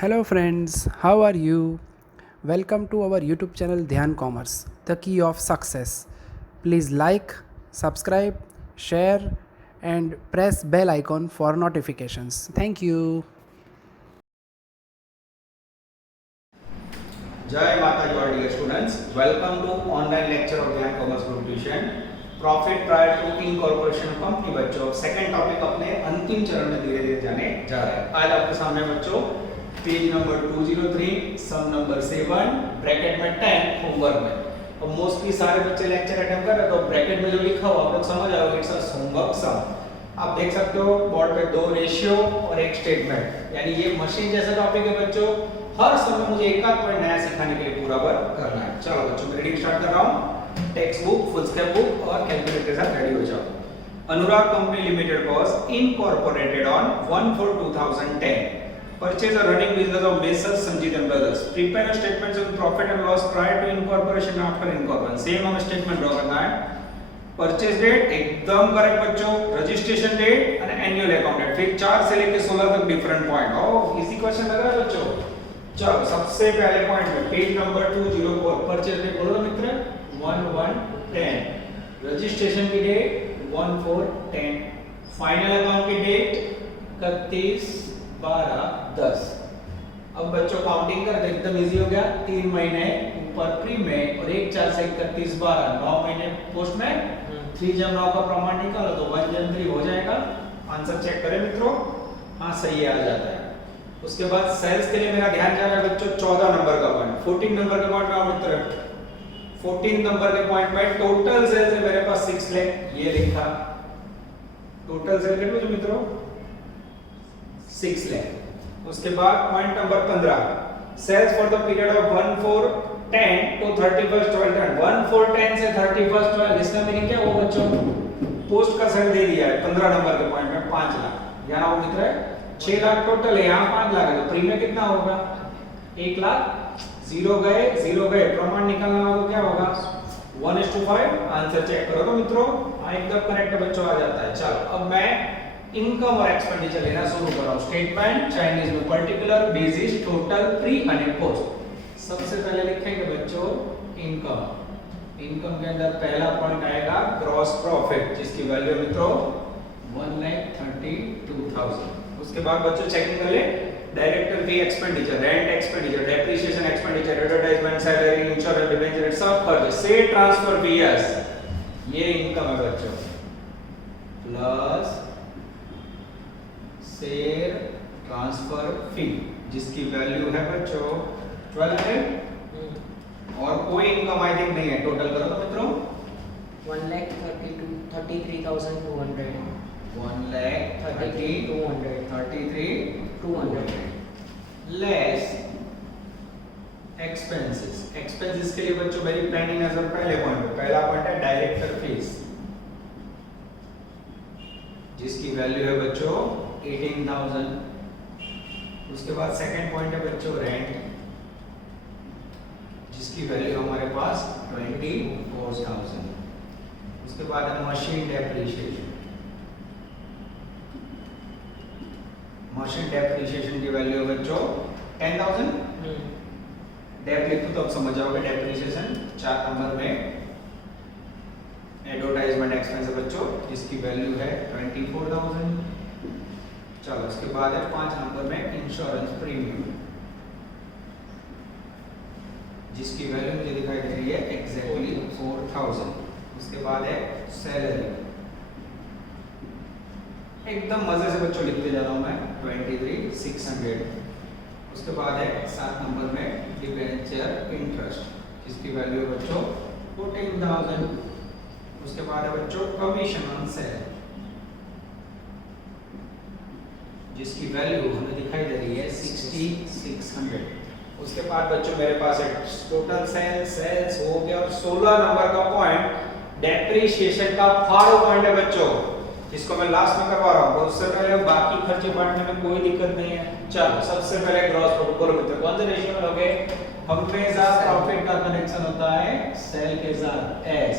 Hello, friends, how are you? Welcome to our YouTube channel Dhyan Commerce, the key of success. Please like, subscribe, share, and press bell icon for notifications. Thank you. जय माता दी all dear students, welcome to online lecture of Gyan commerce group tuition profit prior to incorporation company. बच्चों second topic अपने अंतिम चरण में धीरे धीरे जाने जा रहा है। आज आपके सामने बच्चों पेज नंबर 203 सम नंबर 7 ब्रैकेट में 10 होमवर्क में। अब मोस्टली सारे बच्चे लेक्चर अटेंड कर रहे हैं तो ब्रैकेट में जो लिखा हुआ आप लोग समझ आओगे इट्स अ होमवर्क सम। आप देख सकते हो बोर्ड पे दो रेशियो और एक स्टेटमेंट, यानी ये मशीन जैसा टॉपिक है बच्चों। हर समय मुझे एक आध पॉइंट नया सिखाने के लिए पूरा वर्क करना है। चलो बच्चों मैं रीडिंग स्टार्ट कर रहा हूं। Text book, foolscap book और कैलकुलेटर के साथ रेडी हो जाओ। Anurag company limited was incorporated on 1/4/2010. Purchase a running business of Messrs Sanjeev and Brothers. Prepare a statement of profit and loss prior to incorporation and after incorporation. Same हमें statement draw करना है। Purchase date एकदम correct बच्चों, registration date और annual account date. फिर 4 से लेकर 16 तक डिफरेंट पॉइंट। ओह इजी क्वेश्चन लग रहा है बच्चों। चलो सबसे पहले पॉइंट में पेज नंबर 204 परचेज डेट बोलो मित्र 1110, रजिस्ट्रेशन की डेट 1410, फाइनल अकाउंट की डेट 31/12/10। अब बच्चों काउंटिंग कर एकदम इजी हो गया। 3 महीने ऊपर प्री में और 1 4 से 31/12 9 महीने पोस्ट में। 3 जब 9 का प्रमाण निकालो तो 1 जन 3 हो जाएगा। आंसर चेक करें मित्रों, हाँ सही आ जाता है। उसके बाद सेल्स के लिए मेरा ध्यान जा रहा है बच्चों 14 नंबर का पॉइंट। 14 नंबर के पॉइंट में आओ मित्र। 14 नंबर के पॉइंट में टोटल सेल्स है मेरे पास 6 लाख, ये लिखा। टोटल सेल कितने जो मित्रों 6 लाख। उसके बाद point number 15 sales for the period of 1410 to 31/12। 1410 से 31/12 इसका मीनिंग क्या हुआ बच्चों? पोस्ट का सेल दे दिया है 15 नंबर के पॉइंट में 5 लाख। ध्यान आओ मित्र 6 लाख टोटल है, यहाँ 5 लाख है तो प्री में कितना होगा 1 लाख। जीरो गए प्रमाण निकालना हो तो क्या होगा 1:5। आंसर चेक करो तो मित्रों हाँ एकदम करेक्ट बच्चों आ जाता है। चलो अब मैं इनकम और एक्सपेंडिचर लेना शुरू कर रहा हूं। स्टेटमेंट चाइनीज में particular basis total pre and post. सबसे पहले लिखेंगे बच्चों इनकम। इनकम के अंदर पहला पॉइंट आएगा ग्रॉस प्रॉफिट जिसकी वैल्यू मित्रों 1,32,000। उसके बाद बच्चों चेकिंग कर ले director fee expenditure, rent expenditure, depreciation expenditure, advertisement, salary, insurance, debenture सब खर्च, से ट्रांसफर फीस, ये इनकम है बच्चों। प्लस शेयर ट्रांसफर फी जिसकी वैल्यू है बच्चों 1200। और कोई इनकम आई थिंक नहीं है। टोटल करो तो मित्रों 1,33,200 1,33,200 लेस एक्सपेंसेस। एक्सपेंसेस के लिए बच्चों वेरी प्लानिंग नजर पहले पॉइंट पे। पहला पॉइंट है डायरेक्टर फीस जिसकी वैल्यू है बच्चों 18,000। उसके बाद सेकंड पॉइंट है बच्चों रेंट जिसकी वैल्यू हमारे पास 24,000। उसके बाद है मशीन डेप्रिसिएशन। मशीन डेप्रिसिएशन की वैल्यू है बच्चों 10,000। डेप लिखो तो आप समझ जाओगे डेप्रिसिएशन। 4 नंबर में एडवर्टाइजमेंट एक्सपेंस है बच्चों जिसकी वैल्यू है 24,000। चलो उसके बाद है 5 नंबर में इंश्योरेंस प्रीमियम जिसकी वैल्यू मुझे दिखाई दे रही है एग्जैक्टली 4,000। उसके बाद है सैलरी, एकदम मजे से बच्चों लिखते जा रहा हूं मैं 23,600। उसके बाद है 7 नंबर में डिबेंचर इंटरेस्ट जिसकी वैल्यू है बच्चों 14,000। उसके बाद है बच्चों कमीशन ऑन सेल जिसकी वैल्यू हमें दिखाई दे रही है 6,600। उसके बाद बच्चों मेरे पास है टोटल सेल्स हो गया। और 16 नंबर का पॉइंट डेप्रिसिएशन का फाड़ो पॉइंट है बच्चों जिसको मैं लास्ट में करवा रहा हूँ। उससे पहले बाकी खर्चे बांटने में कोई दिक्कत नहीं है। चलो सबसे पहले ग्रॉस प्रॉफिट बोलो मित्र कौन से रेशियो में लोगे? हमेशा प्रॉफिट का कनेक्शन होता है सेल के साथ एस।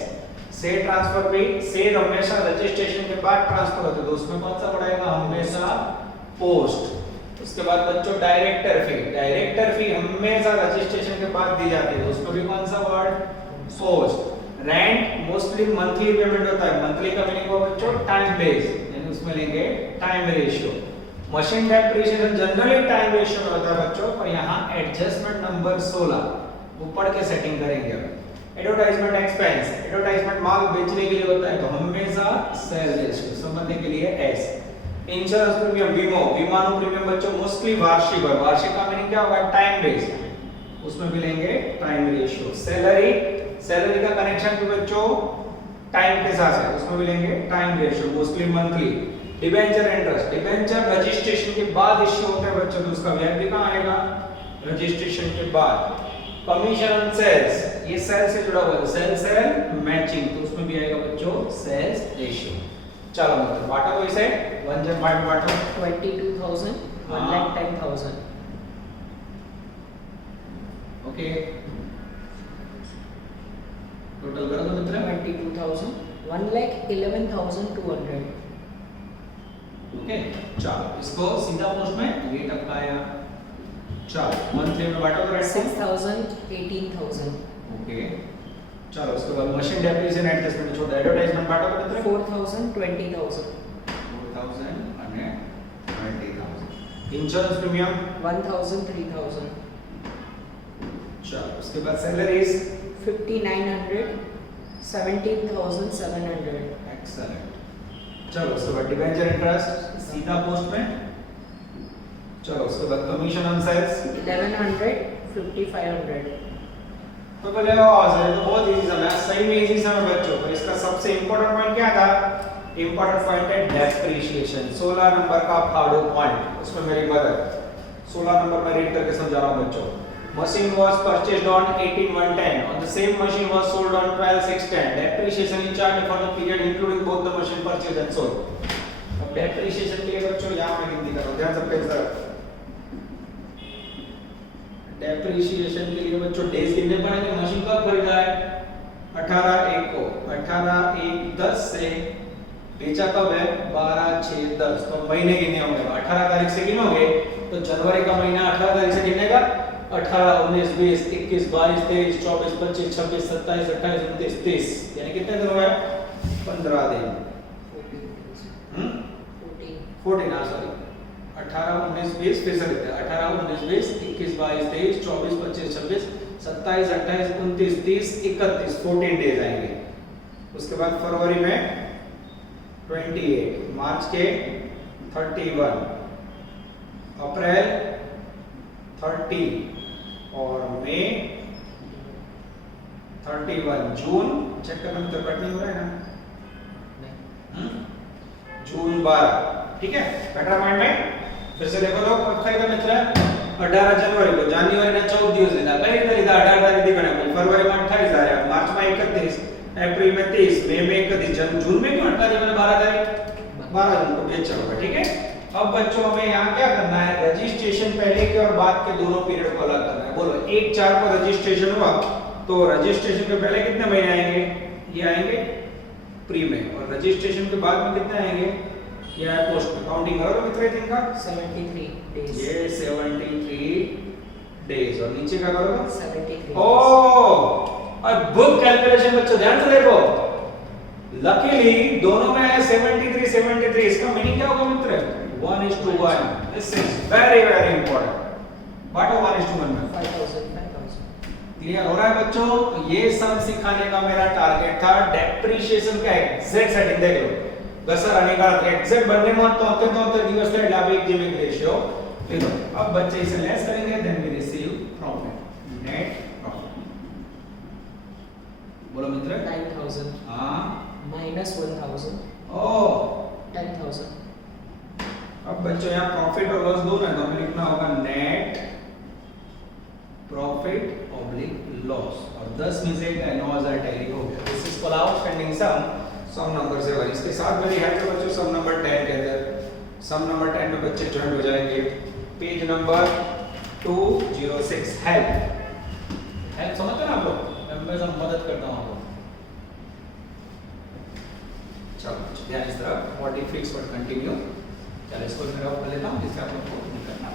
से ट्रांसफर पे शेयर हमेशा रजिस्ट्रेशन के बाद ट्रांसफर होते हैं तो उसमें कौन सा पड़ेगा? हमेशा पोस्ट। उसके बाद बच्चों डायरेक्टर फी हमेशा रजिस्ट्रेशन के बाद दी जाती है, तो उसमें भी कौन सा word, post. Rent mostly monthly payment होता है, मंथली का मीनिंग होगा बच्चों टाइम बेस, यानी उसमें लेंगे time ratio. Machine depreciation generally time ratio में होता है बच्चों, पर यहाँ एडजस्टमेंट नंबर 16 ऊपर के सेटिंग करेंगे। एडवर्टाइजमेंट एक्सपेंस, एडवर्टाइजमेंट माल बेचने के लिए होता है तो हमेशा सेल्स रेशियो समझने के लिए एस। इंश्योरेंस प्रीमियम, बीमा प्रीमियम बच्चों मोस्टली वार्षिक है, वार्षिक का मीनिंग क्या होगा, टाइम बेस, उसमें भी लेंगे टाइम रेशियो। सैलरी का कनेक्शन भी बच्चों टाइम के साथ है, उसमें भी लेंगे time ratio, mostly monthly. Debenture interest, debenture registration के बाद इश्यू होता है बच्चों, तो उसका ब्याज भी कहां आएगा, रजिस्ट्रेशन के बाद। कमीशन ऑन सेल्स, ये सेल से जुड़ा हुआ है, सेल मैचिंग, तो उसमें भी आएगा बच्चों सेल्स रेशियो। चलो मतलब बांटा तो इसे 1 जन पार्ट में बांटो। 22,000, 1,10,000. ओके, टोटल करो तो कितना, 22,000, 1,11,200. ओके। चलो इसको सीधा पोस्ट में ये टपकाया। चलो मंथली में बांटो तो 6,000, 18,000. ओके। चलो उसके बाद मशीन डेप्रिसिएशन एडजस्टमेंट छोड़, एडवर्टाइजमेंट बांटो तो कितना, 4,000, 20,000. 4,000 અને 20,000। Insurance premium 1,000, 3,000. चलो उसके बाद सैलरीज 5,900, 17,700. एक्सीलेंट। चलो उसके बाद डिबेंचर इंटरेस्ट सीधा पोस्ट में। चलो उसके बाद कमीशन ऑन सेल्स 1,100, 5,500. तो बोले सर तो बहुत इजी समझा, सही में इजी समझ बच्चों, पर इसका सबसे इंपॉर्टेंट पॉइंट क्या था, इंपॉर्टेंट पॉइंट है डेप्रिसिएशन, 16 नंबर का फाड़ो पॉइंट, उसमें मेरी मदद 16 नंबर में रीड करके समझा रहा हूं बच्चों। Machine was purchased on 18/110. On the same machine was sold on 12/610. Depreciation is charged for the period including both the machine purchase and sold. अब depreciation के लिए बच्चों यहाँ मैं गिनती कर रहा हूँ, ध्यान से पेज जरा। Depreciation के लिए बच्चों डेज कितने पड़ेंगे, मशीन कब खरीदा है, 18/1 को, 18/1/10 से बेचा कब है, 12/6/10, तो महीने गिनने होंगे। 18 तारीख से गिनोगे तो जनवरी का महीना 18 तारीख से गिनेगा, 18, 19, 20, 21, 22, 23, 24, 25, 26, 27, 28, 29, 30, यानी कितने दिन हुए, 15 दिन। 14 हाँ सॉरी, 18, 19, 20 फिर से लिखते हैं, 18, 19, 20, 21, 22, 23, 24, 25, 26, 27, 28, 29, 30, 31, 14 डेज आएंगे। उसके बाद फरवरी में 28, मार्च के 31, अप्रैल 30 और मई 31, जून चेक करना तो कट नहीं हो रहा है ना, जून 12, ठीक है, बेटर माइंड में फिर से देखो तो कब खरीदा मित्र, 18 जनवरी को, जान्युआरी ने 14 दिवस લીધા, કઈ રીતે લીધા, 18 તારીખ થી ગણ્યા, ફરવરી માં 28 આયા, માર્ચ માં 31, अप्रैल में 30, मई में 31, जून में क्यों हटा दिया मैंने 12 तारीख, 12 जून को बेचा होगा, ठीक है। अब बच्चों हमें यहाँ क्या करना है, रजिस्ट्रेशन पहले के और बाद के दोनों पीरियड को अलग करना है। बोलो 1/4 को रजिस्ट्रेशन हुआ तो रजिस्ट्रेशन के पहले कितने महीने आएंगे, ये आएंगे प्री में, और रजिस्ट्रेशन के बाद में कितने आएंगे, ये आए पोस्ट में। काउंटिंग करो तो कितने दिन का, 73 days. ये 73 डेज, और नीचे क्या करोगे, 73 ओ और बुक कैलकुलेशन बच्चों ध्यान से देखो, लकीली दोनों में है 73, इसका मीनिंग क्या होगा मित्र, 1:1. This is very important. What is 1:1 में, 5,000, 5,000. क्लियर हो रहा है बच्चों। तो ये सब सिखाने का मेरा टारगेट था। डेप्रिसिएशन का एग्जैक्ट सेटिंग देख लो, घसाराने का एग्जैक्ट बनने में तो अंत दिवस है लाभ एक जिमिक रेशियो लिखो। अब बच्चे इसे लेस करेंगे, then we receive profit, net profit. बोलो मित्र, 9,000 हां minus 1,000, ओ 10,000. अब बच्चों यहाँ प्रॉफिट और लॉस दो ना, तो हमें लिखना होगा नेट प्रॉफिट ऑब्लिक लॉस, और 10 में से 9,000 टैली हो गया। This is called outstanding sum number से। इसके साथ मेरी हेल्प है बच्चों सम नंबर 10 के अंदर, सम नंबर 10 में बच्चे ज्वाइन हो जाएंगे। पेज नंबर 206, हेल्प समझते ना आप लोग, मैं मदद करता हूँ आपको। चलो ध्यान इस तरफ 40 फिक्स बट कंटिन्यू। चलो इसको मैं रफ कर लेता हूँ जिससे आप लोग को करना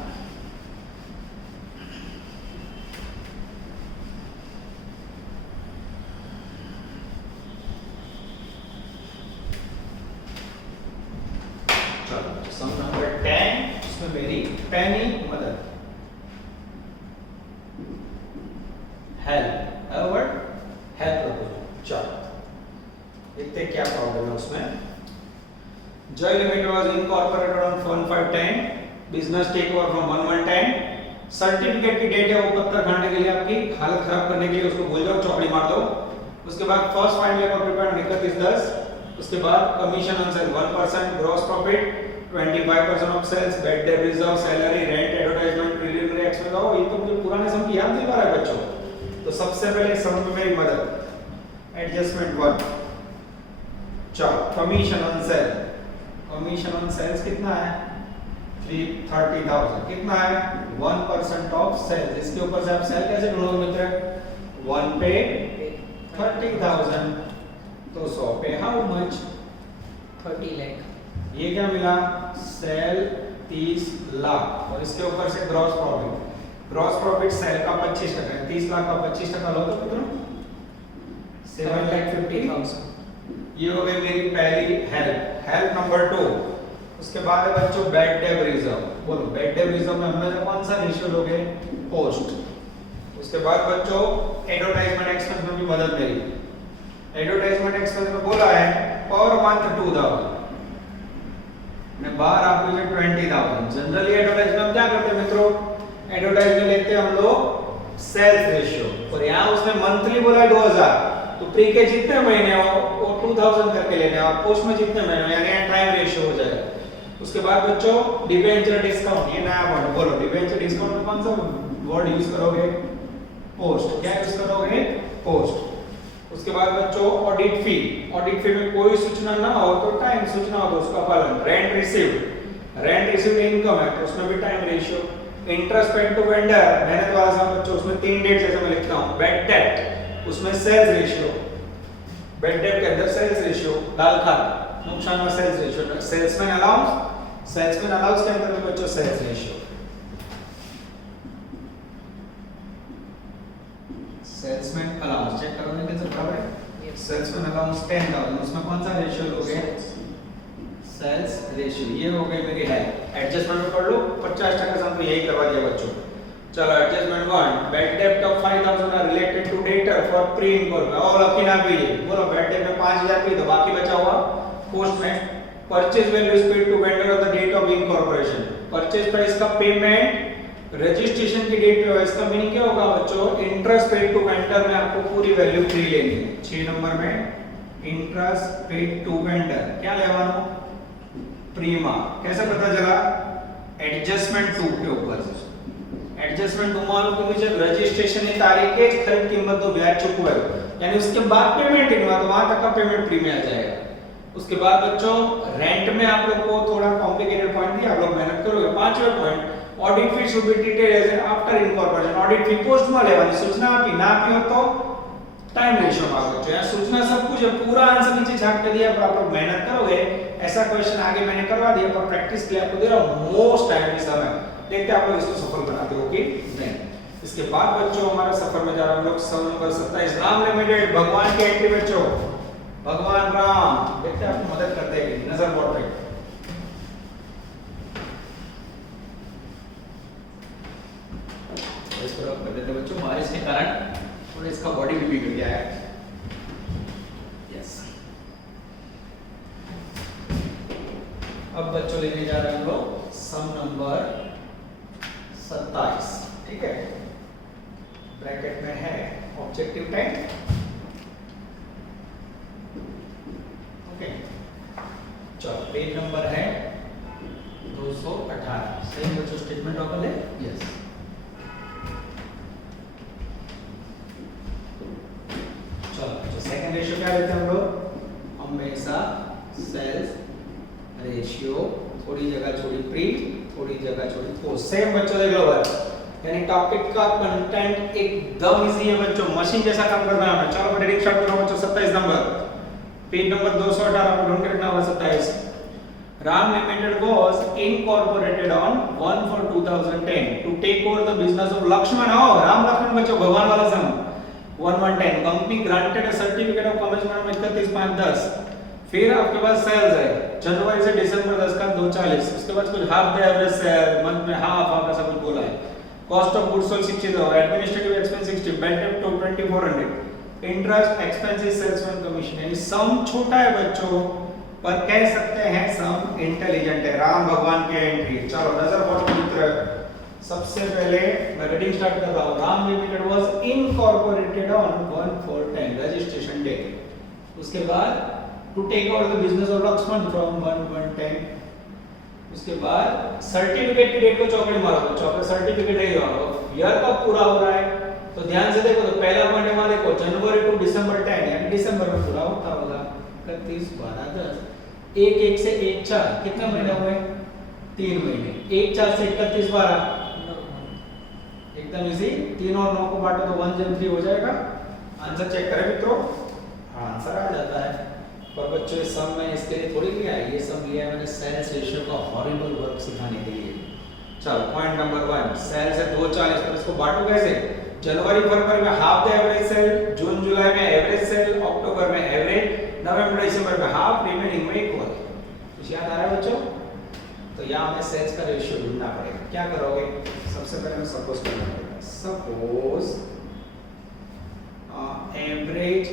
हेल्प, है वर्ड हेल्प प्रपोजल। चलो देखते हैं क्या प्रॉब्लम है उसमें। Jai limited was incorporated on 1510, business take over from 1110। Certificate की डेट है वो पत्थर खाने के लिए, आपकी हालत खराब करने के लिए, उसको भूल जाओ, चौकड़ी मार दो। उसके बाद फर्स्ट फाइनल ईयर प्रिपेयर्ड 31/10। उसके बाद commission on sale 1%, gross profit 25% of sales, bad debt reserve, salary, rent, advertisement, preliminary expense. आओ ये तो मुझे पुराने सम की याद नहीं आ रहा है बच्चों। तो सबसे पहले सम में मेरी मदद, एडजस्टमेंट 1। चलो commission on sale, commission on sales कितना है 30,000। कितना है 1% ऑफ सेल्स। इसके ऊपर से आप सेल कैसे ढूंढोगे मित्र? 1 पे 30,000 तो 100 पे हाउ मच 30 lakh। ये क्या मिला? सेल 30 लाख और इसके ऊपर से gross profit. Gross profit sale का 25% है, 30 लाख का 25% लो तो कितना 7,50,000। ये हो गई मेरी पहली हेल्प, हेल्प नंबर 2। उसके बाद है बच्चों बैड डेट रिजर्व। बोलो बैड डेट रिजर्व में हमने कौन सा रेशियो लोगे? पोस्ट। उसके बाद बच्चों एडवर्टाइजमेंट एक्सपेंस में भी मदद मेरी। एडवर्टाइजमेंट एक्सपेंस में बोला है पर मंथ 2,000 मैं बाहर आपको 20,000। जनरली एडवर्टाइजमेंट हम क्या करते हैं मित्रों? एडवर्टाइजमेंट लेते हैं हम लोग सेल्स रेशियो, और यहाँ उसने मंथली बोला है 2,000 तो प्री के जितने महीने हो वो 2,000 करके लेने और पोस्ट में जितने महीने यानी टाइम रेशियो हो जाएगा। उसके बाद बच्चों डिबेंचर डिस्काउंट, ये नया वर्ड बोलो। डिबेंचर डिस्काउंट में कौन सा वर्ड यूज करोगे? पोस्ट। क्या यूज करोगे? पोस्ट। उसके बाद बच्चों ऑडिट फी। ऑडिट फी में कोई सूचना ना हो तो टाइम सूचना हो तो उसका पालन। Rent received, rent received income है तो उसमें भी time ratio. Interest paid to vendor मेहनत वाला सा बच्चों उसमें 3 डेट जैसे मैं लिखता हूं। बैड डेट उसमें सेल्स रेशियो, बैड डेट के अंदर सेल्स रेशियो, लाल खाना नुकसान में sales ratio. Salesman allowance, salesman allowance के अंदर भी बच्चों sales ratio. Salesman allowance check करो ना कैसे बराबर है। सेल्समैन अलाउंस 10,000 उसमें कौन सा रेशियो लोगे? Sales ratio. ये हो गई मेरी है। एडजस्टमेंट में पढ़ लो 50% हम तो यही करवा दिया बच्चों। चलो adjustment 1 bad debt of 5,000 are related to debtor for pre incorporation. और लकी ना भी ये बोलो बैड डेट में 5,000 पे तो बाकी बचा हुआ पोस्ट में। Purchase value is paid to vendor on the date of incorporation. Purchase price का पेमेंट रजिस्ट्रेशन की डेट पे हो। इसका मीनिंग क्या होगा बच्चों? इंटरेस्ट पेड टू वेंडर में आपको पूरी वैल्यू फ्री लेनी है। 6 नंबर में इंटरेस्ट पेड टू वेंडर क्या लेवानो? प्रीमा। कैसे पता चला? एडजस्टमेंट 2 के ऊपर से। एडजस्टमेंट 2 मानो कि मुझे रजिस्ट्रेशन की तारीख के खरीद कीमत तो ब्याज चुकवा है यानी उसके बाद पेमेंट नहीं हुआ तो वहां तक का पेमेंट फ्री में आ जाएगा। उसके बाद बच्चों रेंट में आप लोग को थोड़ा कॉम्प्लिकेटेड पॉइंट दिया, आप लोग मेहनत करोगे। 5वां point audit fee should be treated as an after incorporation. Audit fee post में लेवानी, सूचना आपकी ना आपकी हो तो टाइम रेशियो में बच्चों। यार सूचना सब कुछ है, पूरा आंसर नीचे छाप के दिया पर आप लोग मेहनत करोगे। ऐसा क्वेश्चन आगे मैंने करवा दिया पर प्रैक्टिस के लिए आपको दे रहा हूं मोस्ट टाइमली समय। देखते हैं आप लोग इसको सफल बनाते हो कि नहीं। इसके बाद बच्चों हमारा सफर में जा रहा हम लोग सवाल नंबर 27 राम लिमिटेड। भगवान की एंट्री बच्चों, भगवान राम। देखते हैं आपको मदद करते हैं कि नजर बोर्ड पे। इसको रख कर देते बच्चों, बारिश के कारण थोड़ा इसका बॉडी भी बिगड़ गया है। यस अब बच्चों लेने जा रहे हैं हम लोग सम नंबर 27। ठीक है, ब्रैकेट में है ऑब्जेक्टिव टाइम। ओके चलो पेज नंबर है 218। सही बच्चों स्टेटमेंट ऑफ ले। यस चलो जो सेकंड रेशियो क्या लेते हैं हम लोग? हमेशा सेल्स रेशियो, थोड़ी जगह छोड़ी प्री, थोड़ी जगह छोड़ी पोस्ट। सेम बच्चों देख लो बस, यानी टॉपिक का कंटेंट एकदम इजी है बच्चों, मशीन जैसा काम करना है। चलो मैं रीडिंग स्टार्ट करो बच्चों। 27 नंबर पेज नंबर 218 को ढूंढ के रखना होगा। 27 Ram Limited was incorporated on 1/4/2010 to take over the business of Lakshman। हो राम लक्ष्मण बच्चों भगवान वाला सम 1/110। Company granted a certificate of commitment 31/5/10। फिर आपके पास सेल्स है जनवरी से दिसंबर 10 का 240। उसके बाद कुछ half the average sale month में हाफ ऐसा कुछ बोला है। कॉस्ट ऑफ गुड्स सोल्ड 60 होगा, administrative expense 60, bank to 2400, interest expenses sales and commission. यानी सम छोटा है बच्चों, पर कह सकते हैं सम इंटेलिजेंट है। राम भगवान के एंट्री, चलो नजर पड़ो मित्र। सबसे पहले मैं रीडिंग स्टार्ट कर रहा हूं। Ram limited was incorporated on 1/4/10 registration date. उसके बाद to take over the business of Laxman from 1/1/10। उसके बाद सर्टिफिकेट की डेट को चौकड़ी मारो, चौकड़ी सर्टिफिकेट है ईयर कब पूरा हो रहा है, तो ध्यान से देखो। तो पहला पॉइंट हमारा देखो जनवरी टू दिसंबर 10, यानी दिसंबर में पूरा होता होगा। 31 12 10 1 1 से 1 4 कितने महीने हुए? 3 महीने। 1 4 से 31 12 एकदम इजी। 3 और 9 को बांटो तो 1 जनवरी हो जाएगा। आंसर चेक करें मित्रों, आंसर आ जाता है। पर बच्चों इस सम में इसके लिए थोड़ी लिया है, ये सम लिया है मैंने सेल्स रेशियो का हॉरिबल वर्क सिखाने के लिए। चलो पॉइंट नंबर 1, सेल्स है 240, पर इसको बांटो कैसे? जनवरी फरवरी में हाफ द एवरेज सेल, जून जुलाई में एवरेज सेल, अक्टूबर में एवरेज, नवंबर दिसंबर में हाफ, रिमेनिंग में इक्वल। कुछ याद आ रहा है बच्चों? तो यहाँ हमें सेल्स का रेशियो ढूंढना पड़ेगा। क्या करोगे? सबसे पहले हमें सपोज करना पड़ेगा। सपोज एवरेज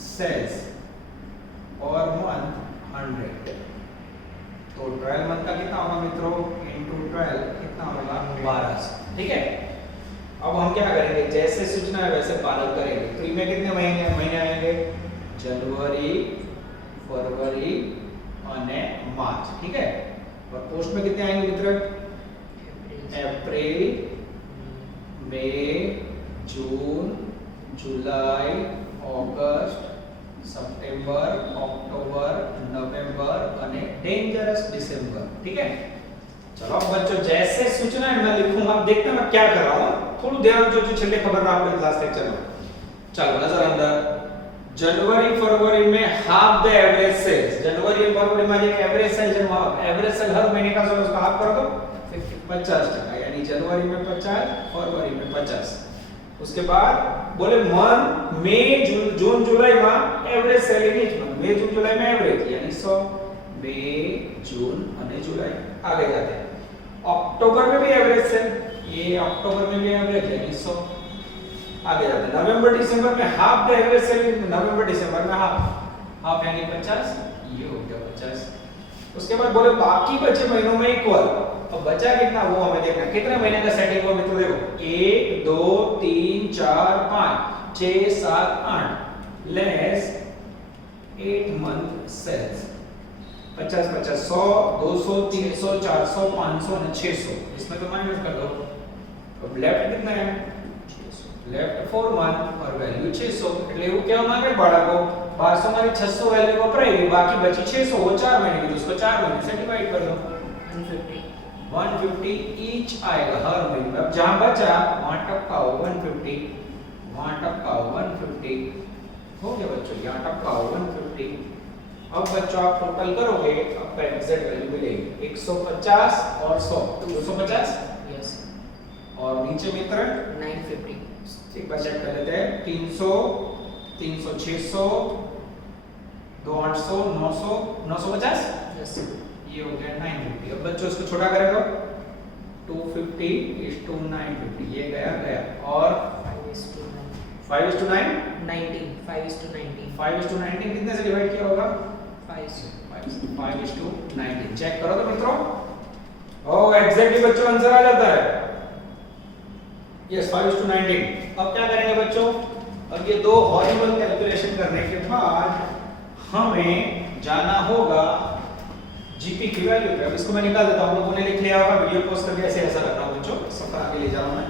सेल्स और मंथ 100, तो 12 मंथ का कितना होगा मित्रों? इनटू 12 कितना होगा? 1200। ठीक है, अब हम क्या करेंगे? जैसे सूचना है वैसे पालन करेंगे। तो इनमें कितने महीने आएंगे? जनवरी, फरवरी और मार्च। ठीक है, और पोस्ट में कितने आएंगे मित्र? अप्रैल, मई, जून, जुलाई, अगस्त, सितंबर, अक्टूबर, नवंबर और डेंजरस दिसंबर। ठीक है, चलो बच्चों जैसे सूचना है मैं लिखूंगा, आप देखते हैं मैं क्या कर रहा हूं। थोड़ा ध्यान जो छल्ले खबर रहा आपके क्लास लेक्चर में। चलो नजर अंदर। जनवरी फरवरी में हाफ द एवरेज सेल्स, जनवरी और फरवरी में एक एवरेज सेल एवरेज सेल हर महीने का जो उसका हाफ कर दो 50%, यानी जनवरी में 50, फरवरी में 50। उसके बाद बोले मंथ मई जून जुलाई में एवरेज सेल इन मंथ, मई जून जुलाई में एवरेज यानी 100, मई जून और जुलाई। आगे जाते हैं, अक्टूबर में भी एवरेज सेल, ये अक्टूबर में भी एवरेज यानी 100। आगे जाते हैं, नवंबर दिसंबर में हाफ द एवरेज सेल, नवंबर दिसंबर में हाफ यानी 50, ये हो गया 50। उसके बाद बोले बाकी बचे महीनों में इक्वल। अब बचा कितना वो हमें देखना, कितने महीने का सेटिंग हो मित्रों? देखो 1 2 3 4 5 6 7 8 लेस 8 मंथ सेल्स, 50 50 100 200 300 400 500 और 600। इसमें तो माइनस कर दो। अब लेफ्ट कितना है? लेफ्ट 4 मंथ और वैल्यू 600। એટલે એવું કેવા માંગે બાળકો 1200 માંથી 600 વેલ્યુ વપરાઈ, બાકી બચી 600, वो 4 महीने की, तो उसको 4 महीने से डिवाइड कर दो। 150 ईच आएगा हर महीने में। अब जहां बचा वहां टपकाओ 150, वहां टपकाओ 150, हो गया बच्चों, यहां टपकाओ 150। अब बच्चों आप टोटल करोगे, आपका एग्जैक्ट वैल्यू मिलेगी 150 और 100 250। यस, और नीचे मित्र 950। एक बार चेक कर लेते हैं। 300 300 600 2 800 900 950। यस, ये हो गया 950। अब बच्चों इसको छोटा करें तो 250 is to 950, ये गया और 5 is to 9 19, 5 is to 19, 5 is to 19 कितने से डिवाइड किया होगा? 5 is to 19। चेक करो तो मित्रों, ओ एग्जैक्टली बच्चों आंसर आ जाता है। Yes 5 is to 19। अब क्या करेंगे बच्चों? अब ये दो हॉरिबल कैलकुलेशन करने के बाद हमें जाना होगा जीपी की वैल्यू पे। अब इसको मैं निकाल देता हूं, लोगों ने लिख लिया होगा, वीडियो पोस्ट करके ऐसे ऐसा करना हो बच्चों, सबका आगे ले जाऊं मैं,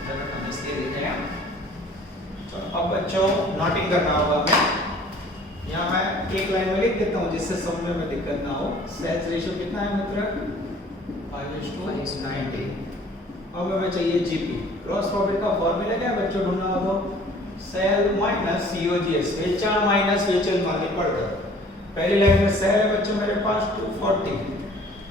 इधर हम इसलिए देते हैं। चलो अब बच्चों नोटिंग करना होगा हमें। यहां मैं एक लाइन में लिख देता हूं जिससे समझने में दिक्कत ना हो। सेल्स रेशियो कितना है मित्र? 5:90। अब हमें चाहिए जीपी, ग्रॉस प्रॉफिट का फॉर्मूला क्या है बच्चों ढूंढना होगा? सेल माइनस सीओजीएस, वेचाण माइनस वेचल माल पड़ता। पहली लाइन में सेल है बच्चों मेरे पास 240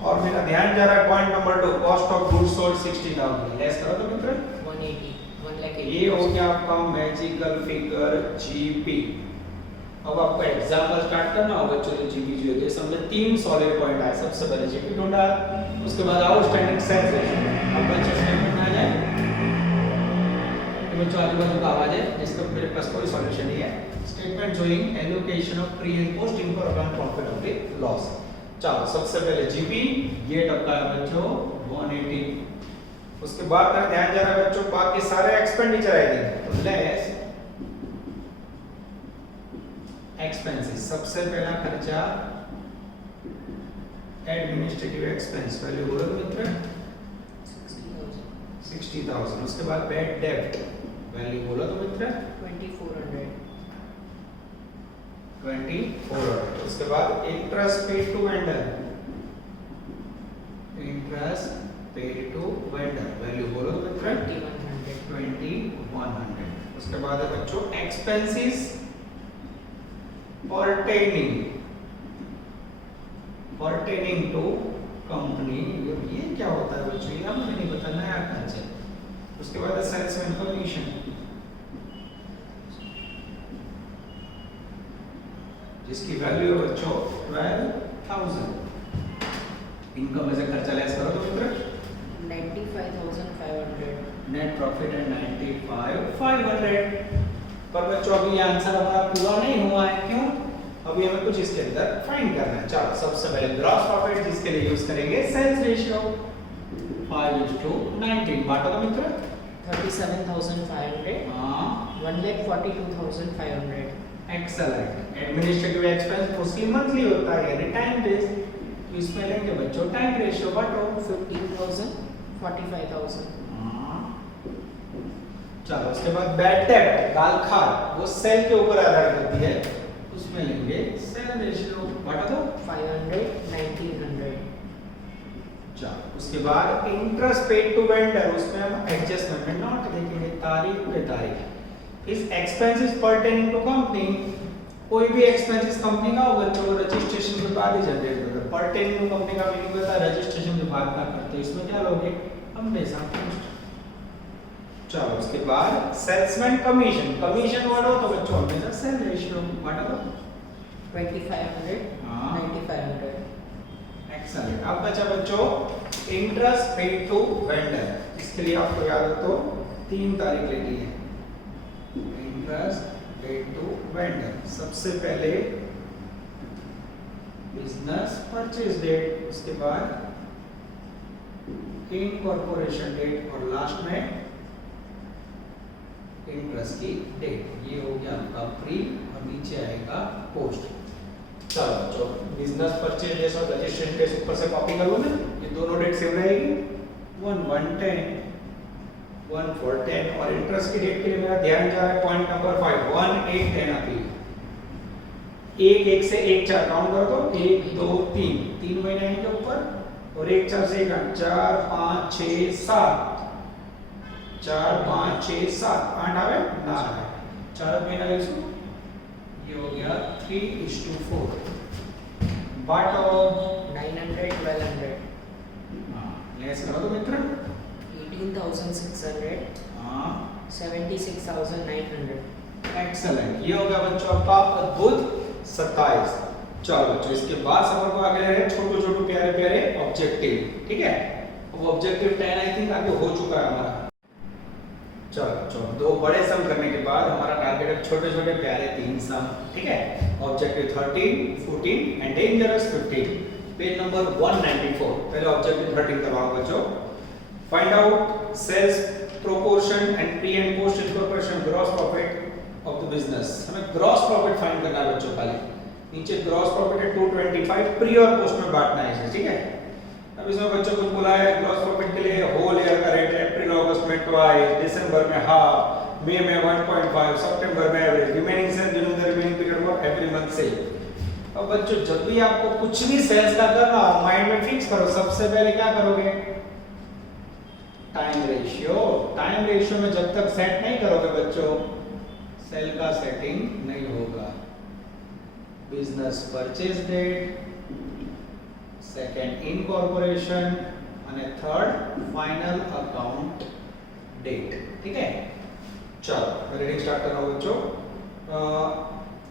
और मेरा ध्यान जा रहा है point number 2, cost of goods sold 60,000। Less करो तो मित्र 180, 1 लाख। ये हो गया आपका मैजिकल फिगर जीपी। अब आपका एग्जांपल स्टार्ट करना होगा बच्चों। जो जीपी जो है समझे 3 सॉलिड पॉइंट आए। सबसे पहले जीपी ढूंढा, उसके बाद आउटस्टैंडिंग सेल्स रेशियो। अब बच्चों स्टेटमेंट आ जाए बच्चों आजू बाजू का आवाज है जिसका मेरे पास कोई सॉल्यूशन नहीं है। Statement showing allocation of pre and post in for account profit of the loss. चलो सबसे पहले जीपी ये टपका है बच्चों 180। उसके बाद का ध्यान जा रहा है बच्चों बाकी सारे एक्सपेंडिचर आएंगे तो लेस एक्सपेंसेस। सबसे पहला खर्चा एडमिनिस्ट्रेटिव एक्सपेंस वैल्यू बोलो मित्र 60,000। उसके बाद बैड डेब्ट वैल्यू बोलो तो मित्र 2400. 2400। उसके बाद interest paid to vendor, interest paid to vendor value बोलो तो मित्र 2100। उसके बाद है बच्चों एक्सपेंसेस pertaining to कंपनी। ये क्या होता है बच्चों ये हमें नहीं पता, नया खर्च है। उसके बाद है सेल्समैन कमीशन, जिसकी वैल्यू है बच्चों 12,000। इनकम में से खर्चा लेस करो तो मित्र 95,500. नेट प्रॉफिट है 95,500। पर बच्चों अभी ये आंसर हमारा पूरा नहीं हुआ है, क्यों? अभी हमें कुछ इसके अंदर फाइंड करना है। चलो सबसे पहले ग्रॉस प्रॉफिट जिसके लिए यूज करेंगे सेल्स रेशियो 5:19। बांटो तो मित्र 37,500. हां 1,42,500. Excellent. Administrative expense mostly monthly होता है यानी टाइम बेस्ड, तो इसमें लेंगे बच्चों टाइम रेशियो बांटो 15,000. 45,000. चलो उसके बाद बैड डेब्ट गालखार वो सेल के ऊपर आधार करती है, उसमें लेंगे सेल रेशियो बांटा दो 500. 1,900. चलो उसके बाद इंटरेस्ट पेड टू वेंडर उसमें हम एडजस्टमेंट में नोट देखेंगे तारीख पे तारीख। इस एक्सपेंसेस पर्टेनिंग टू कंपनी, कोई भी एक्सपेंसेस कंपनी का होगा तो रजिस्ट्रेशन के बाद ही जनरेट होता है। पर्टेनिंग टू कंपनी का मीनिंग होता है रजिस्ट्रेशन के बाद का करते हैं, इसमें क्या लोगे हमेशा पोस्ट। चलो उसके बाद सेल्समैन कमीशन, कमीशन वर्ड हो तो बच्चों हमेशा सेल रेशियो बांटा दो 2,500. हाँ। 9,500. एक्सेलेंट। अब बचा बच्चों इंटरेस्ट पेड टू वेंडर, इसके लिए आपको याद हो तो 3 तारीख लेनी है। इंटरेस्ट पेड टू वेंडर सबसे पहले बिजनेस परचेज डेट, उसके बाद इनकॉर्पोरेशन डेट और लास्ट में इंटरेस्ट की डेट। ये हो गया आपका प्री और नीचे आएगा पोस्ट। चलो बच्चों बिजनेस परचेज जैसा रजिस्ट्रेशन के ऊपर से कॉपी कर लो ना, ये दोनों डेट सेम रहेगी 1/1/10 1/4/10। और इंटरेस्ट की डेट के लिए मेरा ध्यान जा रहा है पॉइंट नंबर 5 1/8/10 आती है। 1 से 1 4 काउंट करो तो 1 2 3 महीने आएंगे ऊपर और 1 4 से 1 4 5 6 7 4 5 6 7 8 आवे ना आवे 4 महीना लेसु ये हो गया 3:4 बाटो 900. 1,200. हां लेस करो तो मित्र 18,600. हां 76,900. एक्सेलेंट। ये हो गया बच्चों आपका अद्भुत 27। चलो बच्चों इसके बाद सवाल को आगे रहे छोटे छोटे प्यारे प्यारे ऑब्जेक्टिव, ठीक है। वो ऑब्जेक्टिव 10 आई थिंक आगे हो चुका है हमारा। चलो दो बड़े सम करने के बाद हमारा टारगेट है छोटे छोटे प्यारे 3 सम, ठीक है। Objective 13 14 and dangerous 15। Page number 194। पहले ऑब्जेक्टिव 13 करवाओ बच्चों। Find out sales proportion and pre and post incorporation gross profit of the business. हमें ग्रॉस प्रॉफिट फाइंड करना है बच्चों खाली। नीचे ग्रॉस प्रॉफिट है 225, प्री और पोस्ट में बांटना है इसे, ठीक है। अब इसमें बच्चों को बोला है ग्रॉस प्रॉफिट के लिए होल ईयर का रेट है अप्रैल अगस्त में ट्वाइस, दिसंबर में हाफ, मई में 1.5, सितंबर में average, remaining sale during the remaining period for every month sale. अब बच्चों जब भी आपको कुछ भी सेल्स का करना हो माइंड में फिक्स करो, सबसे पहले क्या करोगे टाइम रेशियो। टाइम रेशियो में जब तक सेट नहीं करोगे बच्चों सेल का सेटिंग नहीं होगा। Business purchase date, second incorporation અને थर्ड फाइनल अकाउंट डेट, ठीक है। चलो मैं रीडिंग स्टार्ट कर रहा हूं बच्चों।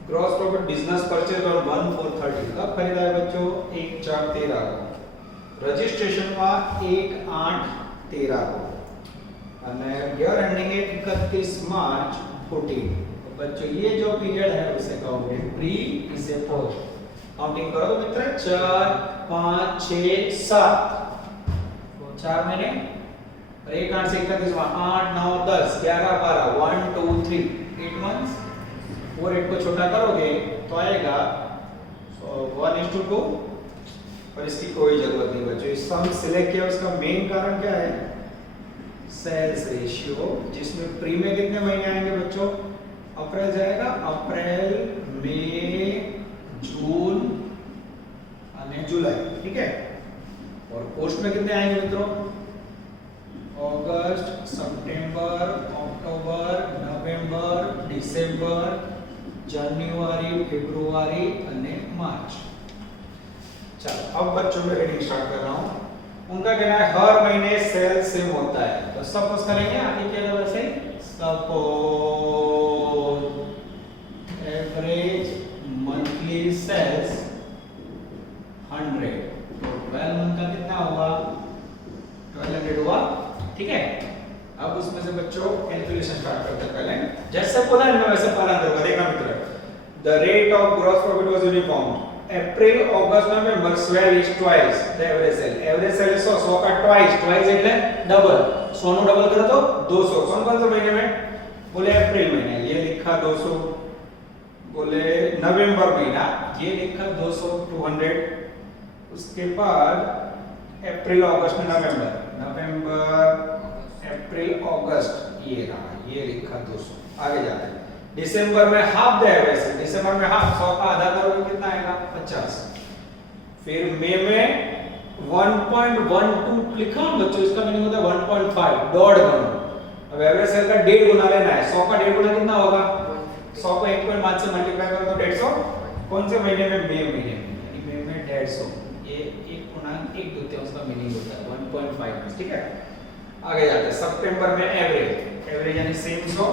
ग्रॉस प्रॉफिट बिजनेस परचेज और 1/4/30 कब खरीदा है बच्चों 1/4/13 को। रजिस्ट्रेशन हुआ 1/8/13 को અને યર એન્ડિંગ એ 31 मार्च 14। तो बच्चों ये जो पीरियड है उसे कहोगे प्री, इसे पोस्ट। काउंटिंग करो तो मित्र, 4 5 6 7 4 महीने और 1 8 से 31 8 9 10 11 12 1 2 3 8 मंथ्स। और 8 को छोटा करोगे तो आएगा 1:2। और इसकी कोई जरूरत नहीं बच्चों, इस सम सिलेक्ट किया उसका मेन कारण क्या है? सेल्स रेशियो, जिसमें प्री में कितने महीने आएंगे बच्चों? अप्रैल जाएगा, अप्रैल मई जून और जुलाई, ठीक है। और पोस्ट में कितने आएंगे मित्रों? अगस्त, सितंबर, अक्टूबर, नवंबर, दिसंबर, जनवरी, फरवरी और मार्च। चलो अब बच्चों में रीडिंग स्टार्ट कर रहा हूं। उनका कहना है हर महीने सेल सेम होता है, तो सपोज करेंगे आगे क्या होगा? वैसे सपोज एवरेज मंथली सेल्स 100, तो 12 मंथ का कितना हुआ? 1200 हुआ, ठीक है। अब उसमें से बच्चों कैलकुलेशन स्टार्ट करते हैं। पहले जैसे बोला है मैं वैसे पालन करूंगा, देखना मित्र। The rate of gross profit was uniform. April August November sales is twice the average sale. Average sale 100 का ट्वाइस એટલે डबल, 100 નો डबल करो तो 200। कौन से महीने में? बोले अप्रैल महीने, ये लिखा 200। बोले नवंबर महीना, ये लिखा 200 200। उसके बाद अप्रैल अगस्त नवंबर अप्रैल अगस्त, ये रहा, ये लिखा 200। आगे जाते हैं। दिसंबर में हाफ द एवरेज, दिसंबर में हाफ 100 का आधा करोगे कितना आएगा? 50। फिर मई में 1.12 लिखा बच्चों, इसका मीनिंग होता है 1.5, डॉट गुना। अब एवरेज सेल का 1.5 गुना लेना है। 100 का 1.5 गुना कितना होगा? 100 को 1.5 से मल्टीप्लाई करो तो 150। कौन से महीने में? मई महीने में, यानी मई में 150। ये 1.1/2 का मीनिंग होता है 1.5, ठीक है। आगे जाते हैं। सितंबर में एवरेज यानी सेम 100।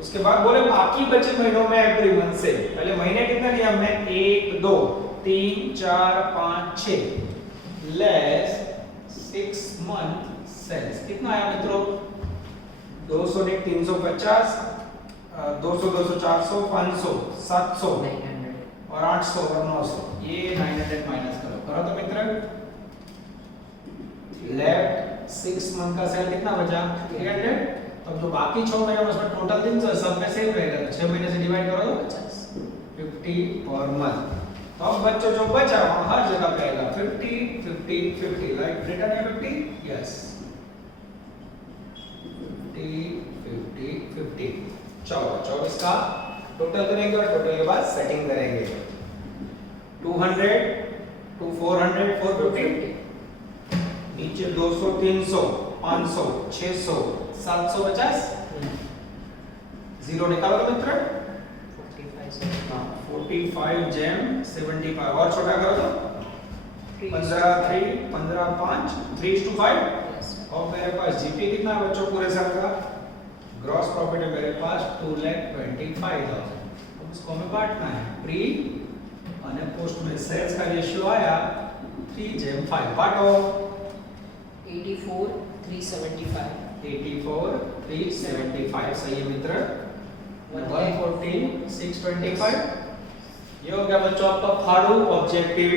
उसके बाद बोले बाकी बचे महीनों में एवरी मंथ से। पहले महीने कितने लिए हमने? 1 2 3 4 5 6 लेस 6 मंथ सेल्स। कितना आया मित्रों? 200 ने 350, 200 200 400 500 700 और 800 और 900। ये 900 माइनस करो तो मित्र, लेफ्ट 6 मंथ का सेल कितना बचा? 300। अब जो बाकी 6 महीने उसमें टोटल दिन सब में सेम रहेगा, तो 6 महीने से डिवाइड करो तो 50 50 पर मंथ। तो अब बच्चों जो बचा वहां हर जगह पे आएगा 50 50 50, राइट? रिटर्न है 50, यस 50 50 50। चलो 24 का टोटल करेंगे और टोटल के बाद सेटिंग करेंगे। 200 to 400 450, नीचे 200 300 500 600 750। जीरो निकालो तो मित्र, 45 जेम 75 और छोटा करो तो 15 3 15 5 3:5। और मेरे पास जीपी कितना है बच्चों पूरे साल का? ग्रॉस प्रॉफिट है मेरे पास 2,25,000। अब इसको हमें बांटना है। प्री और पोस्ट में सेल्स का रेशियो आया 3:5। बांटो 84 375 84 375, सही है मित्र। 114 625। ये हो गया बच्चों आपका फाड़ू ऑब्जेक्टिव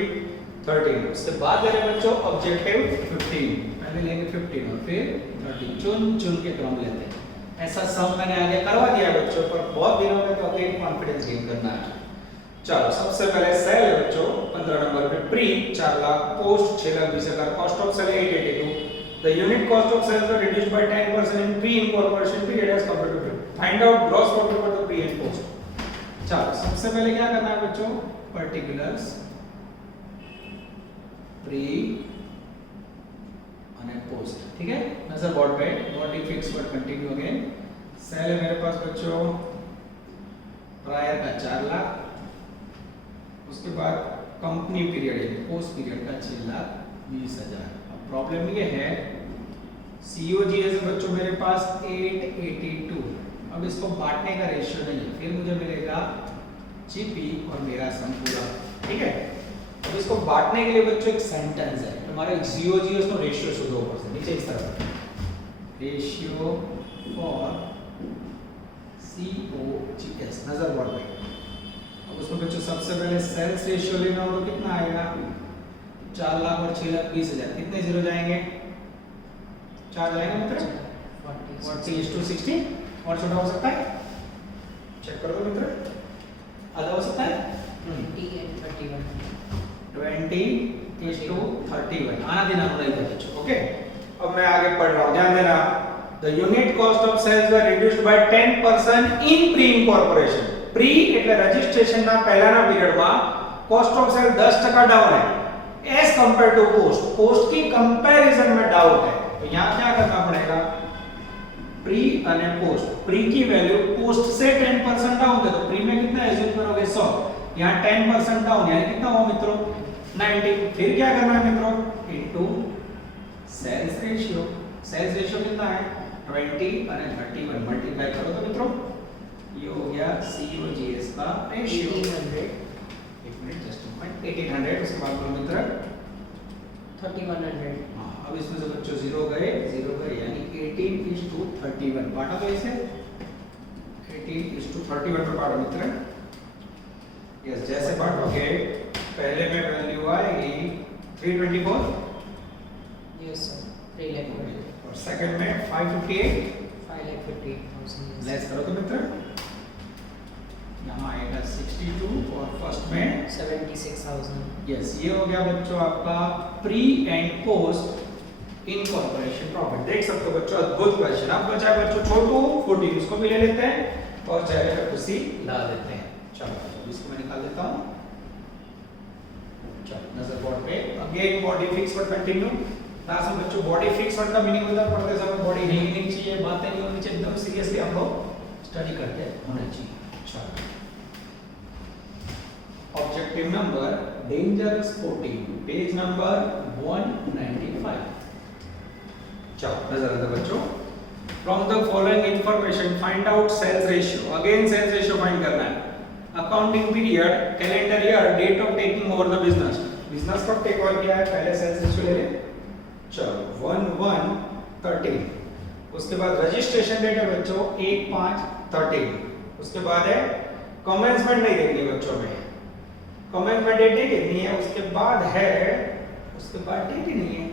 13। उसके बाद ले रहे बच्चों ऑब्जेक्टिव 15। पहले लेंगे 15 और फिर 13, चुन के क्रम लेते हैं। ऐसा सब मैंने आगे करवा दिया बच्चों, पर बहुत दिनों में तो अगेन कॉन्फिडेंस गेन करना है। चलो सबसे पहले सेल है बच्चों 15 नंबर पे pre 4 lakh, post 6,20,000, cost of sale 882। The unit cost of sales are reduced by 10% in pre-incorporation period as compared to pre. Find out gross profit for the pre and post. चलो सबसे पहले क्या करना है बच्चों? Particulars pre and post, ठीक है। नजर बोर्ड पे, not fix but continue again. Sale है मेरे पास बच्चों प्रायर का 4 लाख, उसके बाद कंपनी पीरियड है पोस्ट पीरियड का 6,20,000। अब प्रॉब्लम ये है COGS बच्चों मेरे पास 882। अब इसको बांटने का रेशियो नहीं है, फिर मुझे मिलेगा GP और मेरा सम पूरा, ठीक है। अब इसको बांटने के लिए बच्चों एक सेंटेंस है, हमारा COGS नो रेशियो शुरू होगा नीचे इस तरह रेशियो फॉर COGS नजर बोर्ड पे। अब उसमें बच्चों सबसे पहले सेल्स रेशियो लेना हो तो कितना आएगा? 4 लाख और 6 लाख 20,000, कितने जीरो जाएंगे? 4 जाएंगे मित्र, 40:60। और छोटा हो सकता है? चेक कर दो मित्र, आधा हो सकता है? 20 and 31. 20:31 आना देना नहीं था बच्चों। ओके, अब मैं आगे पढ़ रहा हूँ, ध्यान देना। The unit cost of sales were reduced by 10% in pre-incorporation. Pre એટલે રજિસ્ટ્રેશન ના પહેલાના પીરિયડમાં cost of sale 10% डाउन है as compared to post. post की कंपैरिजन में डाउन है, तो यहाँ क्या करना पड़ेगा? प्री और पोस्ट। प्री की वैल्यू पोस्ट से 10% डाउन है, तो प्री में कितना एज्यूम करोगे? 100। यहाँ 10% डाउन यानी कितना हुआ मित्रों? 90। फिर क्या करना है मित्रों? Into sales ratio. Sales ratio कितना है? 20 और 31 मल्टीप्लाई करो तो मित्रों ये हो गया COGS का रेशियो। 1800. एक मिनट, जस्ट अ मिनट। 1800 उसके बाद बोलो मित्र 3100. हाँ, अब इसमें से बच्चों जीरो गए यानी 18:31 बांटा तो इसे 18:31 पे बांटो मित्र। यस, जैसे बांटोगे पहले में वैल्यू आएगी 324 Yes sir. 3 lakh. और सेकंड में 558। 5,58,000. लेस करो तो मित्र यहाँ आएगा 62 और फर्स्ट में 76,000. यस, ये हो गया बच्चों आपका pre and post incorporation profit. देख सकते हो बच्चों, अद्भुत क्वेश्चन। अब बचा है बच्चों छोटू 14, उसको भी ले लेते हैं और चेहरे पे खुशी ला देते हैं। चलो इसको मैं निकाल देता हूँ। चलो नजर बोर्ड पे again body fix word continue. Class में बच्चों बॉडी फिक्स वर्ड का मीनिंग होता है पढ़ते समय बॉडी नहीं हिलनी चाहिए, बातें नहीं होनी चाहिए, एकदम सीरियसली हम लोग स्टडी करते होना चाहिए। चलो objective number dangerous 14 page number 195। चलो नजर आता बच्चों, from the following information find out sales ratio. Again sales ratio find करना है। Accounting period, calendar year, date of taking over the business. Business कब टेक ओवर किया है, पहले सेल्स रेशियो ले ले। चलो 1/1/13। उसके बाद रजिस्ट्रेशन डेट है बच्चों 1/5/13। उसके बाद है कमेंसमेंट नहीं देखनी बच्चों में, कमेंसमेंट डेट ही देखनी है। उसके बाद डेट ही नहीं है।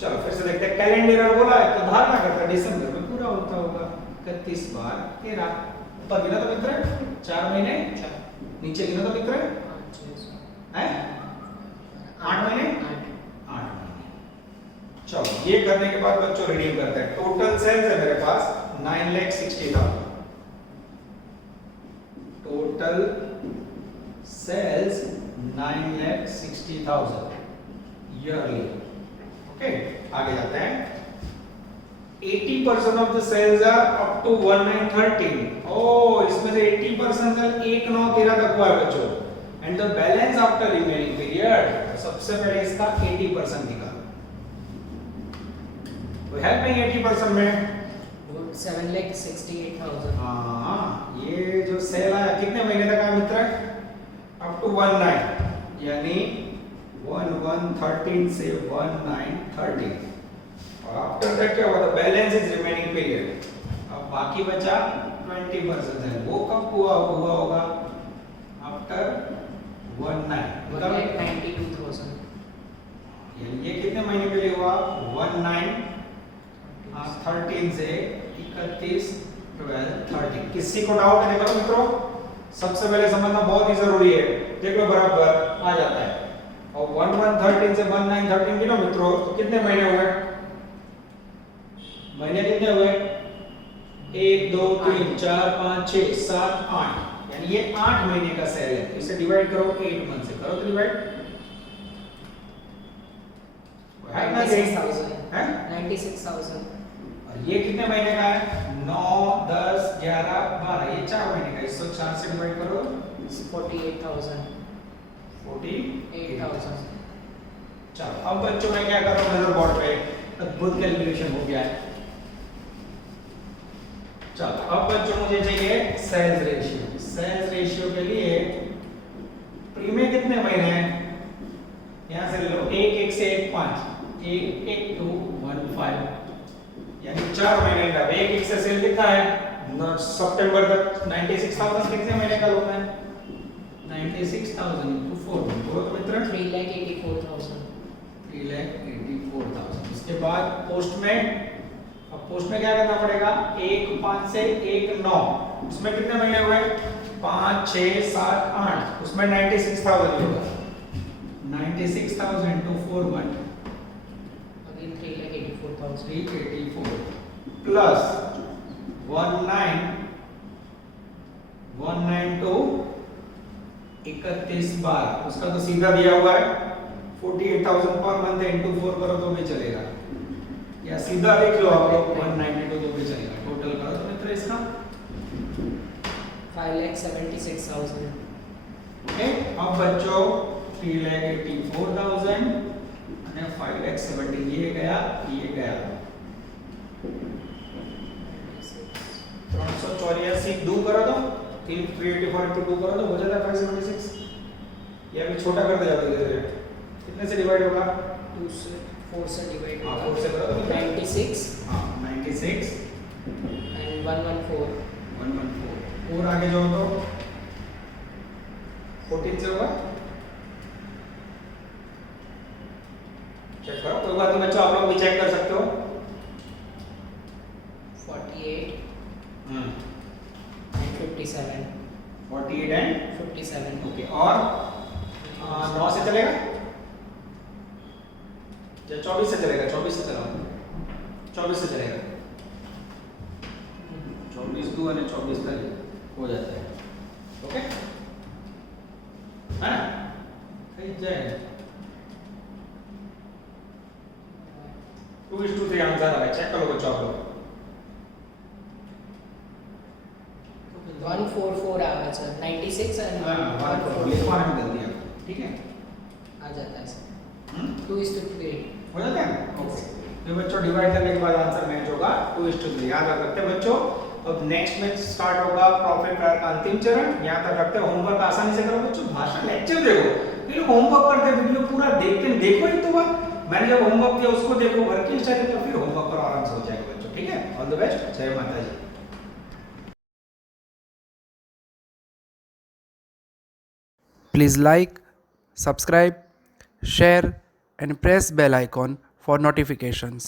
चलो फिर से देखते हैं। कैलेंडर बोला है तो धारणा करता दिसंबर में पूरा होता होगा। 31/13 ऊपर गिना तो मित्र 4 महीने, नीचे गिना तो मित्र है 8 महीने। चलो ये करने के बाद बच्चों रिडीम करते हैं। टोटल सेल्स है मेरे पास 9,60,000। Total sales 9,60,000 yearly. ओके, आगे जाते हैं। 80% of the sales are up to 1913। ओ इसमें से 80% सेल 1/9/13 तक हुआ है बच्चों। And the balance after remaining period, सबसे पहले इसका 80% निकाल। तो हेल्प नहीं 80% में 7,68,000. हाँ, ये जो सेल आया कितने महीने तक आया मित्र? अप टू 19 यानी 1/1/13 से 1/9/13। और आफ्टर दैट क्या हुआ? Balance is remaining period. अब बाकी बचा 20% है, वो कब हुआ होगा? आफ्टर 1/9 मतलब 1,92,000. यानी ये कितने महीने के लिए हुआ? 1/9/13 से 31/12/13। किसी को डाउट है देखो मित्रों, सबसे पहले समझना बहुत ही जरूरी है। देख लो बराबर आ जाता है। और 1/1/13 से 1/9/13 गिनो मित्रों तो कितने महीने हुए? महीने कितने हुए? 1 2 3 4 5 6 7 8 यानी ये 8 महीने का सेल है। इसे डिवाइड करो 8 मंथ से, करो तो डिवाइड। 96,000. है 96,000. और ये कितने महीने का है? 9 10 11 12 ये 4 महीने का। इसको 4 से डिवाइड करो 48,000. 48,000। चलो अब बच्चों मैं क्या कर रहा हूँ, नजर बोर्ड पे अद्भुत कैलकुलेशन हो गया है। चलो अब बच्चों मुझे चाहिए सेल्स रेशियो। सेल्स रेशियो के लिए प्रीमियम कितने महीने हैं? यहां से ले लो 1 1 से 1 5 1 1 2 1 5 4 महीने का एक एक से सेल कितना है सितंबर तक 96,000 कितने महीने का लोन है 96,000 into 4 बोलो तो मित्र 3,84,000. 3,84,000 इसके बाद पोस्ट में अब पोस्ट में क्या करना पड़ेगा 1 5 से 1 9 उसमें कितने महीने हुए 5 6 7 8 उसमें 96,000 होगा 96,000 into 4 1 Again 3,84,000. 384 plus 192 31 बार उसका तो सीधा दिया हुआ है 48,000 पर मंथ इनटू 4 करो तो भी चलेगा या सीधा लिख लो आप लोग 192 तो भी चलेगा टोटल करो तो मित्र इसका 5,76,000. ओके अब बच्चों 3,84,000 અને 5,70 ये गया 384 दो करो तो 384 into 2 करो तो हो जाता है 576 ये अभी छोटा करते जाते धीरे कितने से डिवाइड होगा 2 से 4 से डिवाइड हाँ, होगा. 4 से करो तो 96 हाँ 96 and 114. 114 और आगे जाओ तो 14 से होगा चेक करो कोई बात नहीं बच्चों आप लोग भी चेक कर सकते हो 48 and 57. 48 एंड 57. ओके और 9 से चलेगा या 24 से चलेगा 24 से चलाओ 24 से चलेगा 24 2 અને 24 तक हो जाता है ओके है ना થઈ જાય 2:3 आंसर आ रहा है चेक करो बच्चों आप लोग 144 आ रहा सर 96 and हाँ 144 लिखवाना है जल्दी आप ठीक है आ जाता है सर. 2 2:3. हो जाता है ओके तो बच्चों डिवाइड करने के बाद आंसर मैच होगा 2:3 याद रख सकते हैं बच्चों अब नेक्स्ट में स्टार्ट होगा प्रॉफिट प्रायर का अंतिम चरण यहाँ तक रखते हैं होमवर्क आसानी से करो बच्चों भाषण लेक्चर देखो ये लोग होमवर्क करते हैं वीडियो पूरा देखते हैं देखो एक तो बार मैंने जब होमवर्क किया उसको देखो वर्किंग स्टाइल तो फिर होमवर्क करो आराम से हो जाएगा बच्चों ठीक है ऑल द बेस्ट जय माता जी Please like, subscribe, share and press bell icon for notifications.